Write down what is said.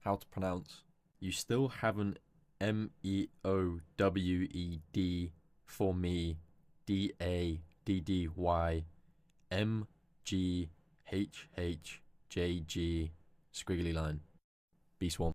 how to pronounce. You still haven't MEOWED for me, DADDY MGHHJG squiggly line. Be swarm.